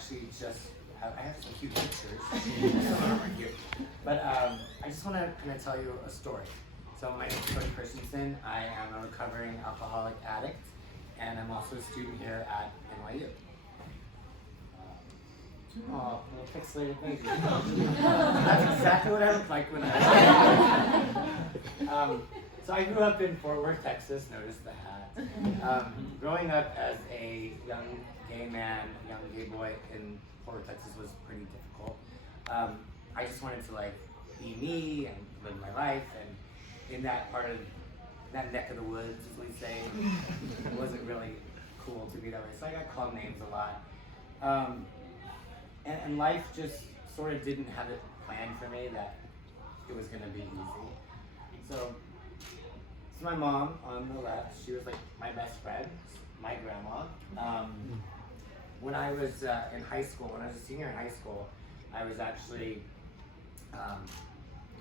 actually I have some cute pictures. Some of them are cute. But I just want to kind of tell you a story. So my name is Kody Christiansen. I am a recovering alcoholic addict, and I'm also a student here at NYU. Oh, little pixelated baby. That's exactly what I look like when I was So I grew up in Fort Worth, Texas, notice the hat. Growing up as a young gay man, young gay boy in Fort Worth, Texas was pretty difficult. I just wanted to like be me and live my life, and in that part of that neck of the woods, as we say, it wasn't really cool to be that way. So I got called names a lot. And life just sort of didn't have it planned for me that it was going to be easy. So my mom on the left, she was like my best friend, my grandma. When I was in high school, when I was a senior in high school, I was actually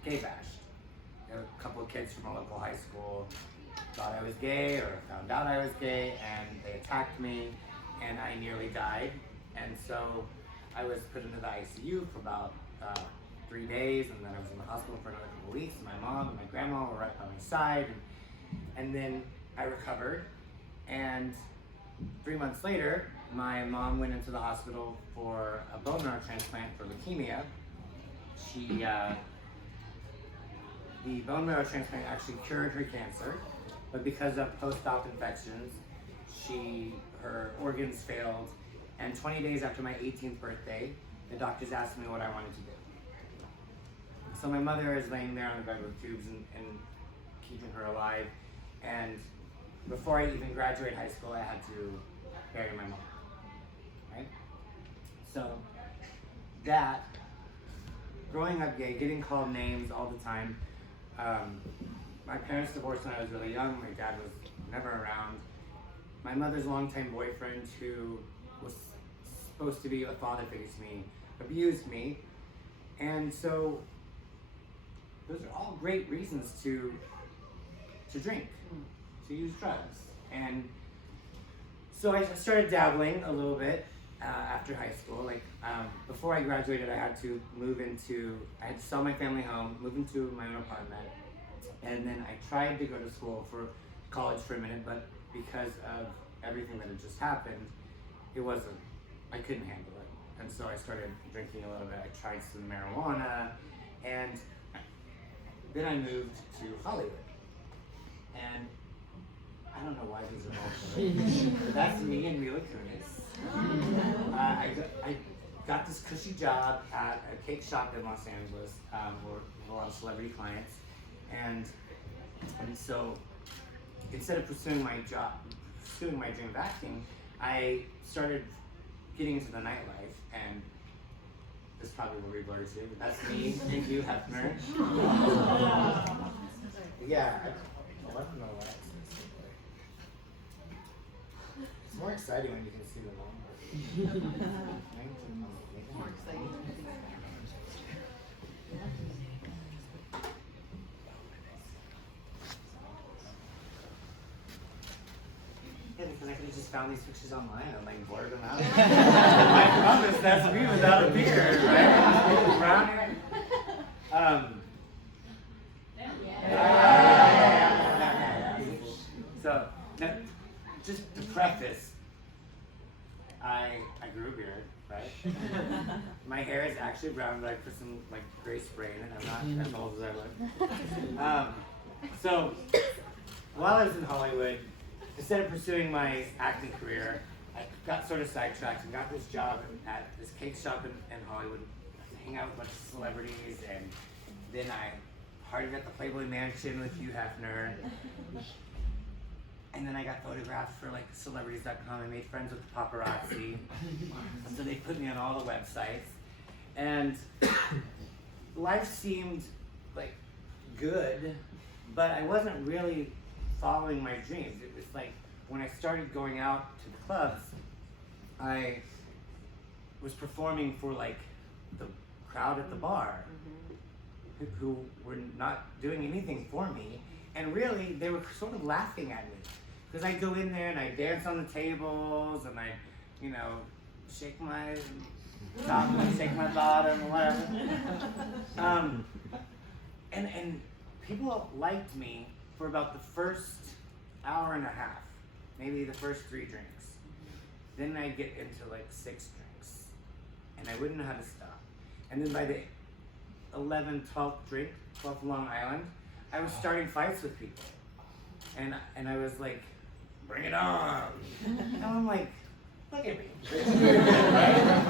gay bashed. A couple of kids from a local high school thought I was gay or found out I was gay, and they attacked me, and I nearly died. And so I was put into the ICU for about 3 days, and then I was in the hospital for another couple of weeks. And my mom and my grandma were right by my side, and then I recovered. And 3 months later, my mom went into the hospital for a bone marrow transplant for leukemia. The bone marrow transplant actually cured her cancer, but because of post-op infections, her organs failed. And 20 days after my 18th birthday, the doctors asked me what I wanted to do. So my mother is laying there on the bed with tubes and keeping her alive. And before I even graduated high school, I had to bury my mom, right? So that, growing up gay, getting called names all the time, my parents divorced when I was really young. My dad was never around. My mother's longtime boyfriend, who was supposed to be a father figure to me, abused me. And so those are all great reasons to drink, to use drugs. And so I started dabbling a little bit after high school. Like before I graduated, I had to sell my family home, move into my own apartment. And then I tried to go to school for college for a minute, but because of everything that had just happened, I couldn't handle it. And so I started drinking a little bit. I tried some marijuana, and then I moved to Hollywood. And I don't know why these are all but that's me and Mila Kunis. I got this cushy job at a cake shop in Los Angeles with a lot of celebrity clients. And so instead of pursuing my dream of acting, I started getting into the nightlife, and this probably will reblur too. That's me. Thank you, Hefner. Yeah, I don't know why. It's more exciting when you can see the number. More exciting. Yeah, because I could have just found these pictures online and like blurred them out. I promise that's me without a beard, right? Brown hair. So, now, just to preface, I grew a beard, right? My hair is actually brown, but I put some like gray spray in it. I'm not as old as I look. So, while I was in Hollywood, instead of pursuing my acting career, I got sort of sidetracked and got this job at this cake shop in Hollywood to hang out with a bunch of celebrities, and then I partied at the Playboy Mansion with Hugh Hefner. And then I got photographed for like celebrities.com. I made friends with the paparazzi. And so they put me on all the websites. And life seemed like good, but I wasn't really following my dreams. It was like when I started going out to the clubs, I was performing for like the crowd at the bar who were not doing anything for me. And really, they were sort of laughing at me. Because I go in there and I dance on the tables and I, shake my top and shake my bottom, whatever. And people liked me for about the first hour and a half, maybe the first 3 drinks. Then I'd get into like 6 drinks, and I wouldn't know how to stop. And then by the 11th, 12th drink, 12th Long Island, I was starting fights with people. And I was like, bring it on. And I'm like, look at me. Right?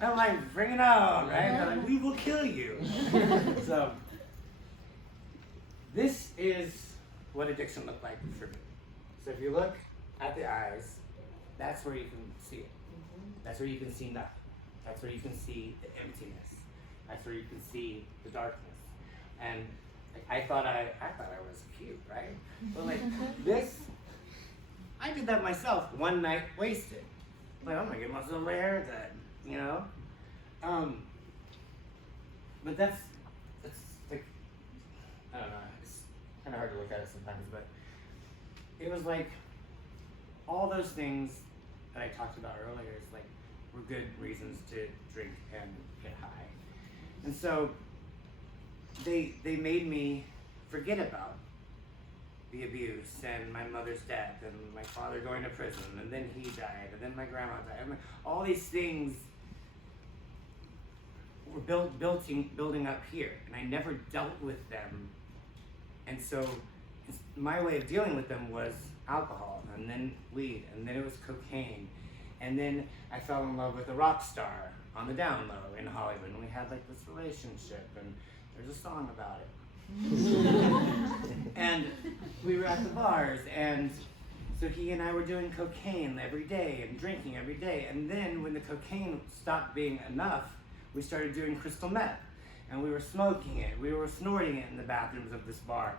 I'm like, bring it on, right? And they're like, we will kill you. So this is what addiction looked like for me. So if you look at the eyes, that's where you can see it. That's where you can see nothing. That's where you can see the emptiness. That's where you can see the darkness. And like, I thought I was cute, right? But like this, I did that myself one night wasted. Like, I'm gonna get myself a haircut, you know? But that's like, I don't know, it's kind of hard to look at it sometimes, but it was like all those things that I talked about earlier is like were good reasons to drink and get high. And so they made me forget about the abuse and my mother's death and my father going to prison and then he died and then my grandma died. I mean, all these things were building up here, and I never dealt with them. And so my way of dealing with them was alcohol, and then weed, and then it was cocaine. And then I fell in love with a rock star on the down low in Hollywood, and we had like this relationship, and there's a song about it. And we were at the bars, and so he and I were doing cocaine every day and drinking every day. And then when the cocaine stopped being enough, we started doing crystal meth, and we were smoking it. We were snorting it in the bathrooms of this bar.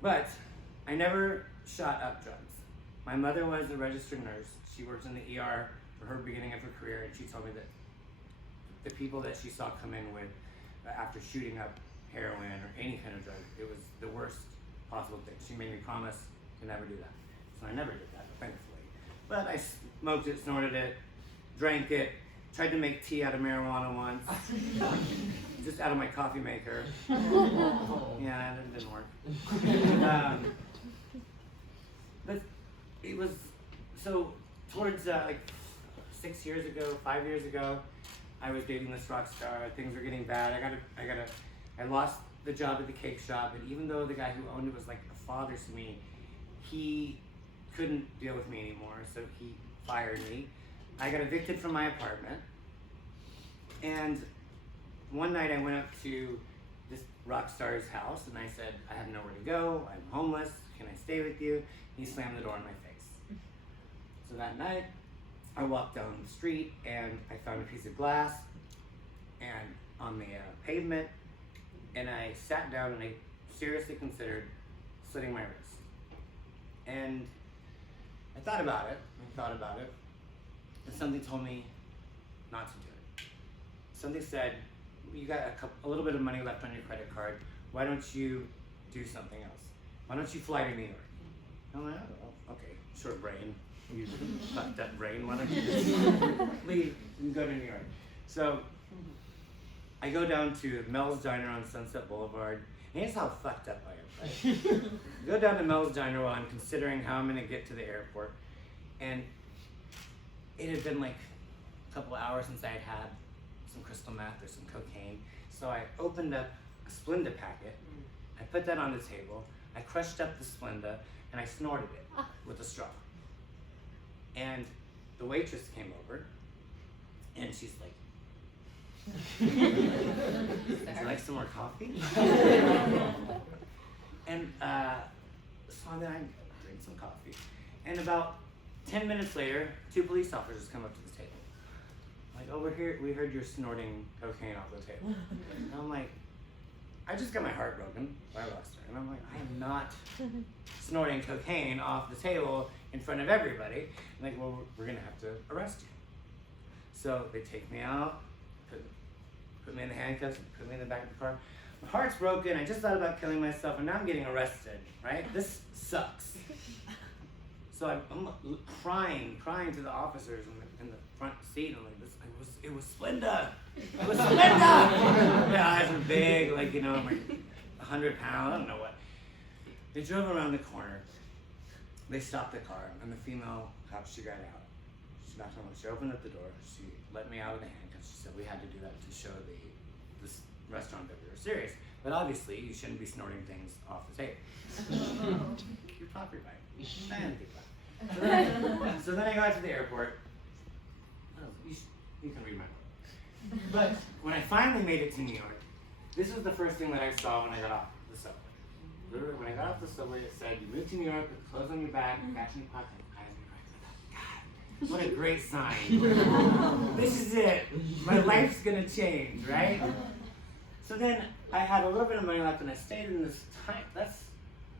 But I never shot up drugs. My mother was a registered nurse. She worked in the ER for her beginning of her career, and she told me that the people that she saw come in with after shooting up heroin or any kind of drug, it was the worst possible thing. She made me promise to never do that. So I never did that, thankfully. But I smoked it, snorted it, drank it, tried to make tea out of marijuana once, just out of my coffee maker. Yeah, it didn't work. But it was, so towards like 6 years ago, 5 years ago, I was dating this rock star. Things were getting bad. I lost the job at the cake shop, and even though the guy who owned it was like a father to me, he couldn't deal with me anymore, so he fired me. I got evicted from my apartment, and one night I went up to this rock star's house, and I said, I have nowhere to go, I'm homeless, can I stay with you? He slammed the door in my face. So that night, I walked down the street, and I found a piece of glass and on the pavement, and I sat down and I seriously considered slitting my wrist. And I thought about it, and something told me not to do it. Something said, you got a little bit of money left on your credit card, why don't you do something else? Why don't you fly to New York? I'm like, oh, okay, short brain, you fucked up brain, why don't you just leave and go to New York? So I go down to Mel's Diner on Sunset Boulevard, and here's how fucked up I am, right? Go down to Mel's Diner while I'm considering how I'm gonna get to the airport, and it had been like a couple hours since I had had some crystal meth or some cocaine. So I opened up a Splenda packet, I put that on the table, I crushed up the Splenda, and I snorted it with a straw. And the waitress came over, and she's like, would you like some more coffee? And so then I drink some coffee. And about 10 minutes later, 2 police officers come up to the table. Like, oh, we heard you're snorting cocaine off the table. And I'm like, I just got my heart broken by a rockstar. And I'm like, I am not snorting cocaine off the table in front of everybody. I'm like, well, we're gonna have to arrest you. So they take me out, put me in the handcuffs, put me in the back of the car. My heart's broken, I just thought about killing myself, and now I'm getting arrested, right? This sucks. So I'm crying to the officers in the front seat. I'm like, it was Splenda. It was Splenda. My eyes were big, like, you know, I'm like 100 pounds, I don't know what. They drove around the corner. They stopped the car, and the female cop, she got out. She knocked on. She opened up the door. She let me out of the handcuffs. She said we had to do that to show this restaurant that we were serious. But obviously, you shouldn't be snorting things off the tape. You're copyright. So then I got to the airport. Oh, you can read my book. But when I finally made it to New York, this was the first thing that I saw when I got off the subway. Literally, when I got off the subway, it said, "You moved to New York with clothes on your back, cash in your pocket, eyes in your eyes." God, what a great sign. This is it. My life's gonna change, right? So then I had a little bit of money left, and I stayed in this tiny, that's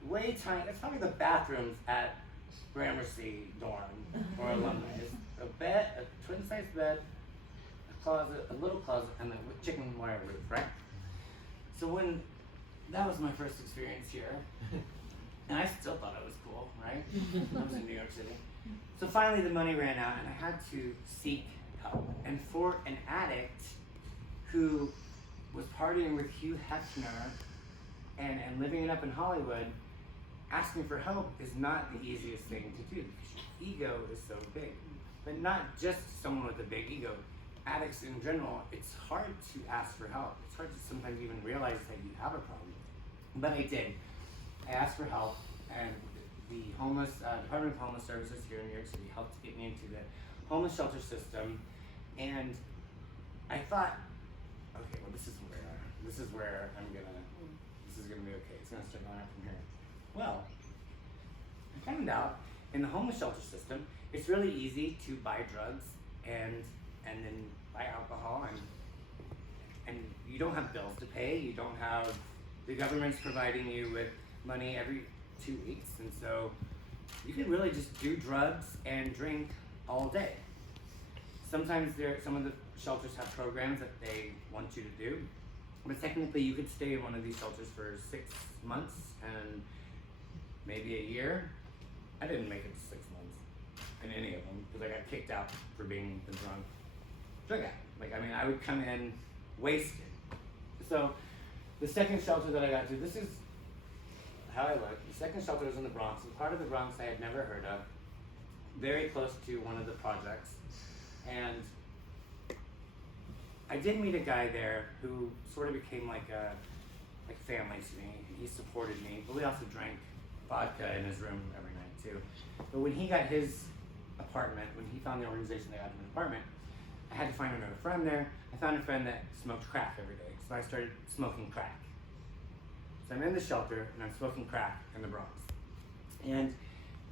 way tiny, that's probably the bathrooms at Gramercy dorm or alumni. It's a bed, a twin-size bed, a closet, a little closet, and a chicken wire roof, right? So that was my first experience here, and I still thought it was cool, right? I was in New York City. So finally the money ran out, and I had to seek help. And for an addict who was partying with Hugh Hefner and living it up in Hollywood, asking for help is not the easiest thing to do because your ego is so big. But not just someone with a big ego. Addicts in general, it's hard to ask for help. It's hard to sometimes even realize that you have a problem. But I did. I asked for help, and the Department of Homeless Services here in New York City helped get me into the homeless shelter system. And I thought, okay, well, this is where this is gonna be okay. It's gonna start going up from here. Well, I found out in the homeless shelter system, it's really easy to buy drugs and then buy alcohol, and you don't have bills to pay. You don't have, the government's providing you with money every 2 weeks, and so you can really just do drugs and drink all day. Sometimes some of the shelters have programs that they want you to do, but technically you could stay in one of these shelters for 6 months and maybe a year. I didn't make it to 6 months in any of them because I got kicked out for being a drunk drug addict. Like, I mean, I would come in wasted. So the second shelter that I got to, this is how I look. The second shelter was in the Bronx, a part of the Bronx I had never heard of, very close to one of the projects. And I did meet a guy there who sort of became like family to me. He supported me, but we also drank vodka in his room every night too. But when he got his apartment, when he found the organization that got him an apartment, I had to find another friend there. I found a friend that smoked crack every day, so I started smoking crack. So I'm in the shelter and I'm smoking crack in the Bronx. And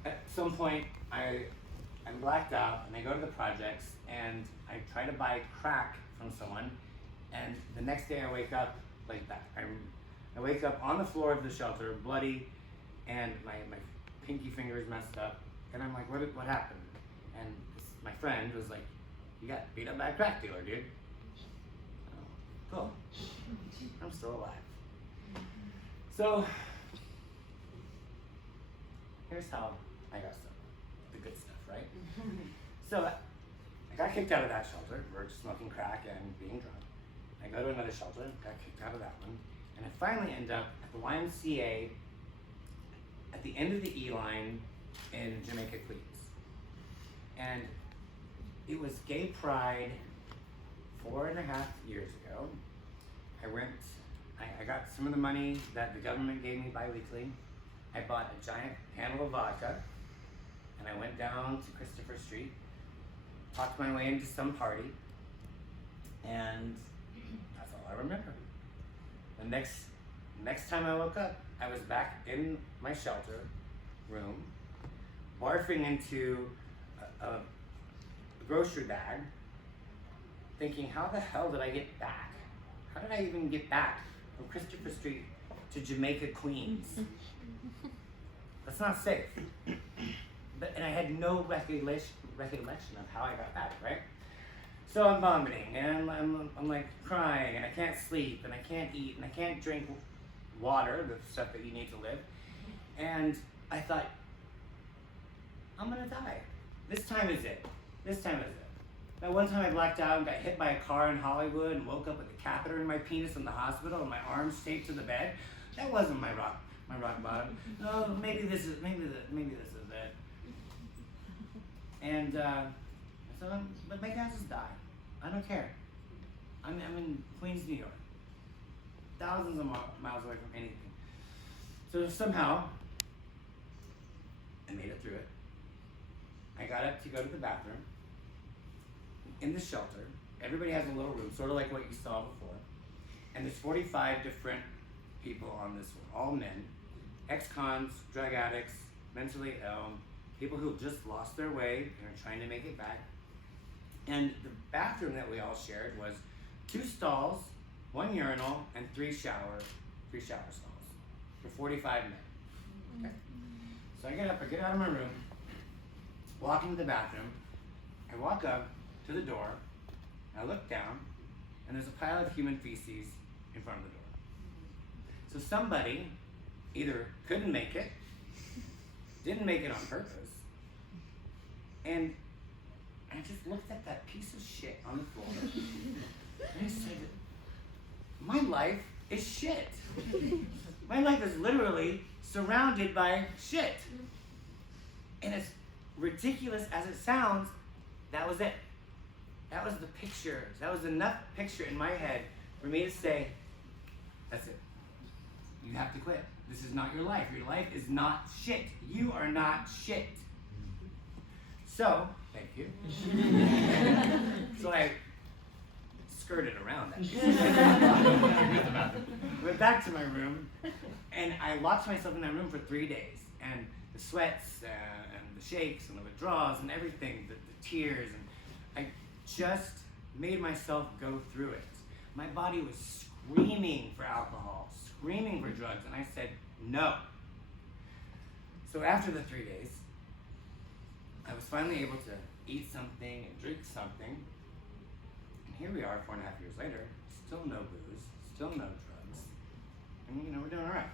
at some point, I'm blacked out and I go to the projects and I try to buy crack from someone, and the next day I wake up like that. I wake up on the floor of the shelter, bloody, and my pinky finger is messed up, and I'm like, what happened? And my friend was like, "You got beat up by a crack dealer, dude." Oh, cool. I'm still alive. So here's how I got started. The good stuff, right? So I got kicked out of that shelter for smoking crack and being drunk. I go to another shelter, got kicked out of that one, and I finally end up at the YMCA at the end of the E line in Jamaica, Queens. And it was Gay Pride 4.5 years ago. I got some of the money that the government gave me bi-weekly. I bought a giant handle of vodka, and I went down to Christopher Street, talked my way into some party, and that's all I remember. The next time I woke up, I was back in my shelter room, barfing into a grocery bag, thinking, how the hell did I get back? How did I even get back from Christopher Street to Jamaica, Queens? That's not safe. And I had no recollection of how I got back, right? So I'm vomiting, and I'm like crying, and I can't sleep, and I can't eat, and I can't drink water, the stuff that you need to live. And I thought, I'm gonna die. This time is it. This time is it. That one time I blacked out and got hit by a car in Hollywood and woke up with a catheter in my penis in the hospital and my arms taped to the bed. That wasn't my rock bottom. No, maybe this is it. And but my dad just died. I don't care. I'm in Queens, New York, thousands of miles away from anything. So somehow, I made it through it. I got up to go to the bathroom. In the shelter, everybody has a little room, sort of like what you saw before. And there's 45 different people on this one, all men, ex-cons, drug addicts, mentally ill, people who've just lost their way and are trying to make it back. And the bathroom that we all shared was 2 stalls, 1 urinal, and 3 shower stalls for 45 men. Okay. So I get out of my room, walk into the bathroom, I walk up to the door, I look down, and there's a pile of human feces in front of the door. So somebody either couldn't make it, didn't make it on purpose, and I just looked at that piece of shit on the floor, and I said, my life is shit. My life is literally surrounded by shit. And as ridiculous as it sounds, that was it. That was the picture. That was enough picture in my head for me to say, that's it. You have to quit. This is not your life. Your life is not shit. You are not shit. So, thank you. So I skirted around that. Went back to my room, and I locked myself in that room for 3 days. And the sweats and the shakes and the withdrawals and everything, the tears, and I just made myself go through it. My body was screaming for alcohol, screaming for drugs, and I said no. So after the 3 days, I was finally able to eat something and drink something, and here we are 4.5 years later, still no booze, still no drugs, and we're doing all right.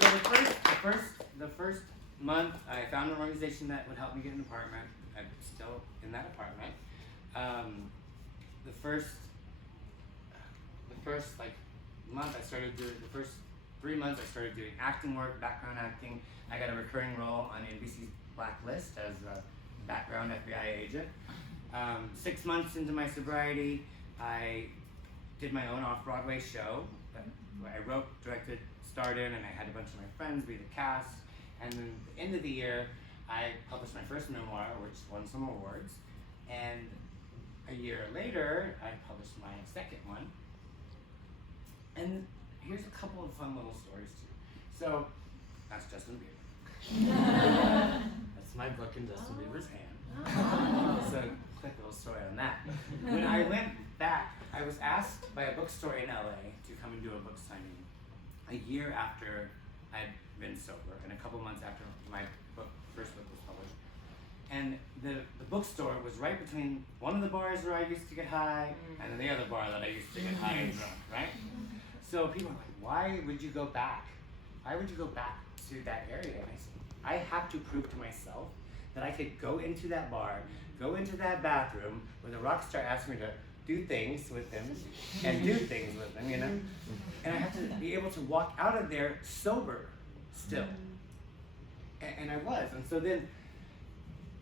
So the first month, I found an organization that would help me get an apartment. I'm still in that apartment. The first month I started doing, the first 3 months I started doing acting work, background acting. I got a recurring role on NBC's Blacklist as a background FBI agent. 6 months into my sobriety, I did my own off-Broadway show that I wrote, directed, starred in, and I had a bunch of my friends be the cast. And then at the end of the year, I published my first memoir, which won some awards. And a year later, I published my second one. And here's a couple of fun little stories too. So, that's Justin Bieber. That's my book in Justin Bieber's hand. So, quick little story on that. When I went back, I was asked by a bookstore in LA to come and do a book signing a year after I'd been sober, and a couple months after my first book was published. And the bookstore was right between one of the bars where I used to get high, and then the other ar that I used to get high and drunk, right? So people were like, why would you go back? Why would you go back to that area? And I said, I have to prove to myself that I could go into that bar, go into that bathroom where the rock star asked me to do things with him and do things with him, And I have to be able to walk out of there sober still. And I was. And so then,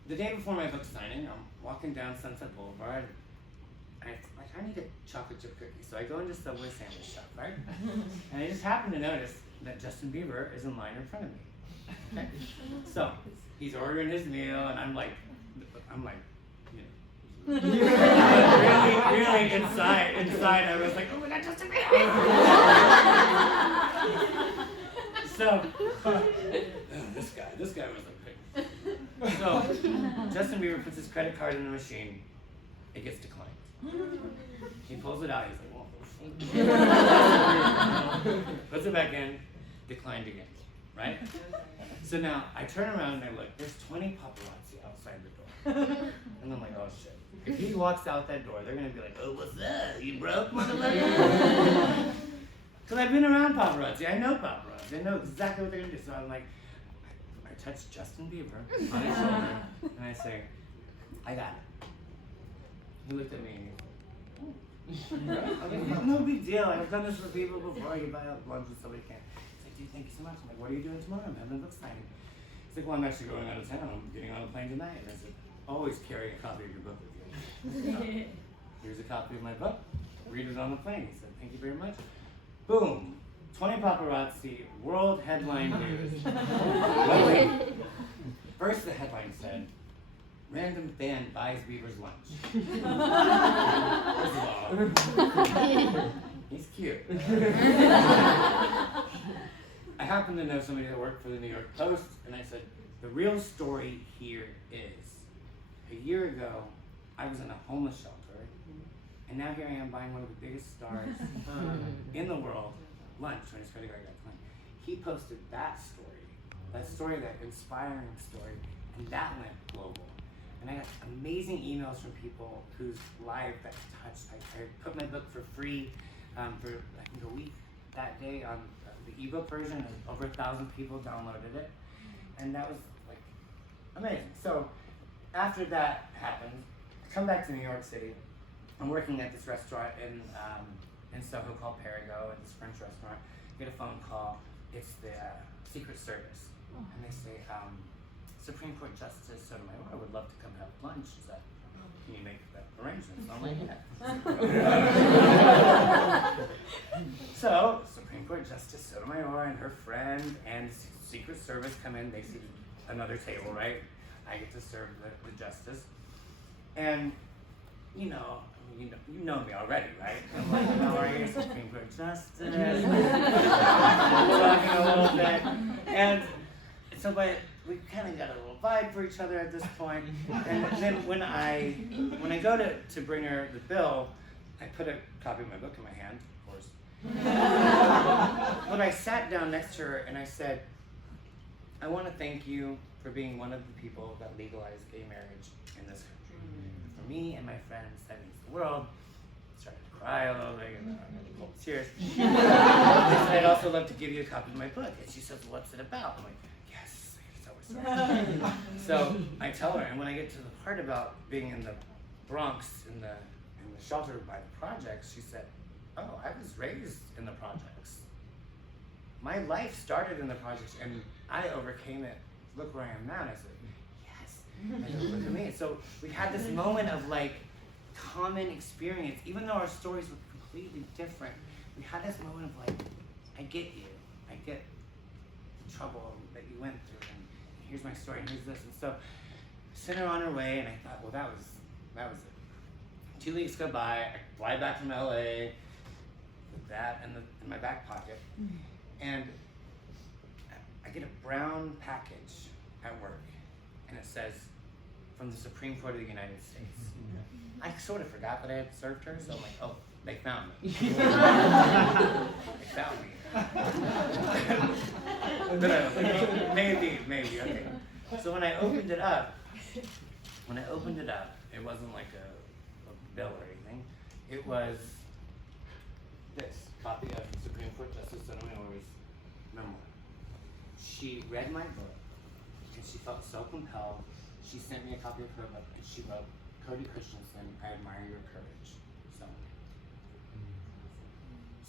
the day before my book signing, I'm walking down Sunset Boulevard, and I need a chocolate chip cookie. So I go into Subway sandwich shop, right? And I just happen to notice that Justin Bieber is in line in front of me. Okay? So he's ordering his meal, and I'm like, really inside, I was like, oh my God, Justin Bieber! So, this guy was a pig. So, Justin Bieber puts his credit card in the machine. It gets declined. He pulls it out. He's like, whoa. Puts it back in. Declined again. Right? So now I turn around and I look. There's 20 paparazzi outside the door. And I'm like, oh shit. If he walks out that door, they're gonna be like, oh, what's that? You broke, motherfucker? Because I've been around paparazzi. I know paparazzi. I know exactly what they're gonna do. So I'm like, I touch Justin Bieber on his shoulder, and I say, I got it. He looked at me. And I'm like, no big deal. I've done this for people before. You buy out lunch with somebody can't. He's like, dude, thank you so much. I'm like, what are you doing tomorrow? I'm having a book signing. He's like, well, I'm actually going out of town. I'm getting on a plane tonight. And I said, always carry a copy of your book with you. Here's a copy of my book. Read it on the plane. He said, thank you very much. Boom. 20 paparazzi, world headline news. First, the headline said, random fan buys Bieber's lunch. First of all, he's cute. I happen to know somebody that worked for the New York Post, and I said, the real story here is, a year ago, I was in a homeless shelter, and now here I am buying one of the biggest stars in the world, lunch, when his credit card got declined. He posted that story, that inspiring story, and that went global. And I got amazing emails from people whose lives that touched. I put my book for free for I think a week that day on the ebook version, and over 1,000 people downloaded it, and that was like amazing. So after that happened, I come back to New York City. I'm working at this restaurant in Soho called Perigo, at this French restaurant. I get a phone call. It's the Secret Service, and they say, Supreme Court Justice Sotomayor would love to come have lunch. Is that, can you make the arrangements? I'm like, yeah. So, Supreme Court Justice Sotomayor and her friend and Secret Service come in. They see another table, right? I get to serve the justice. And, you know me already, right? I'm like, how are you, Supreme Court Justice? Talking a little bit. And so, but we kind of got a little vibe for each other at this point. And then when I go to bring her the bill, I put a copy of my book in my hand, of course. But I sat down next to her and I said, I want to thank you for being one of the people that legalized gay marriage in this country. For me and my friends, that means the world. I started to cry a little bit, and I pulled tears. I said, I'd also love to give you a copy of my book. And she said, what's it about? I'm like, yes, Sobersaves. So I tell her, and when I get to the part about being in the Bronx, in the shelter by the projects, she said, oh, I was raised in the projects. My life started in the projects, and I overcame it. Look where I am now. And I said, yes. And look at me. So we had this moment of like common experience, even though our stories were completely different. We had this moment of like, I get you. I get the trouble that you went through, and here's my story, and here's this. And so I sent her on her way, and I thought, well, that was it. 2 weeks go by. I fly back from LA with that in my back pocket, and I get a brown package at work, and it says, from the Supreme Court of the United States. I sort of forgot that I had served her, so I'm like, oh, they found me. They found me. But I was like, oh, maybe, okay. So when I opened it up, it wasn't like a bill or anything. It was this copy of Supreme Court Justice Sotomayor's memoir. She read my book, and she felt so compelled. She sent me a copy of her book, and she wrote, Kody Christiansen, I admire your courage.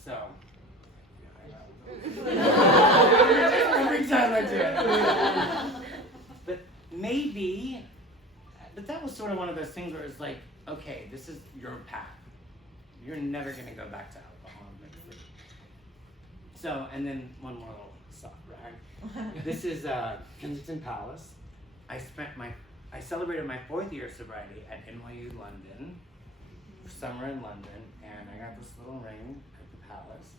So every time I do it. But that was sort of one of those things where it's like, okay, this is your path. You're never gonna go back to alcohol and drink free. So, and then one more little soft rag. This is Kensington Palace. I celebrated my 4th year of sobriety at NYU London, summer in London, and I got this little ring at the palace.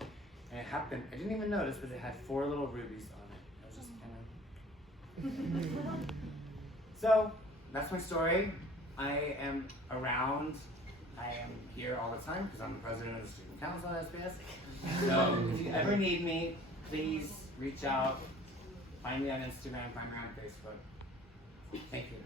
And it happened, I didn't even notice, but it had 4 little rubies on it. It was just kind of... So, that's my story. I am around. I am here all the time because I'm the president of the Student Council at SPS. So, if you ever need me, please reach out. Find me on Instagram, find me on Facebook. Thank you.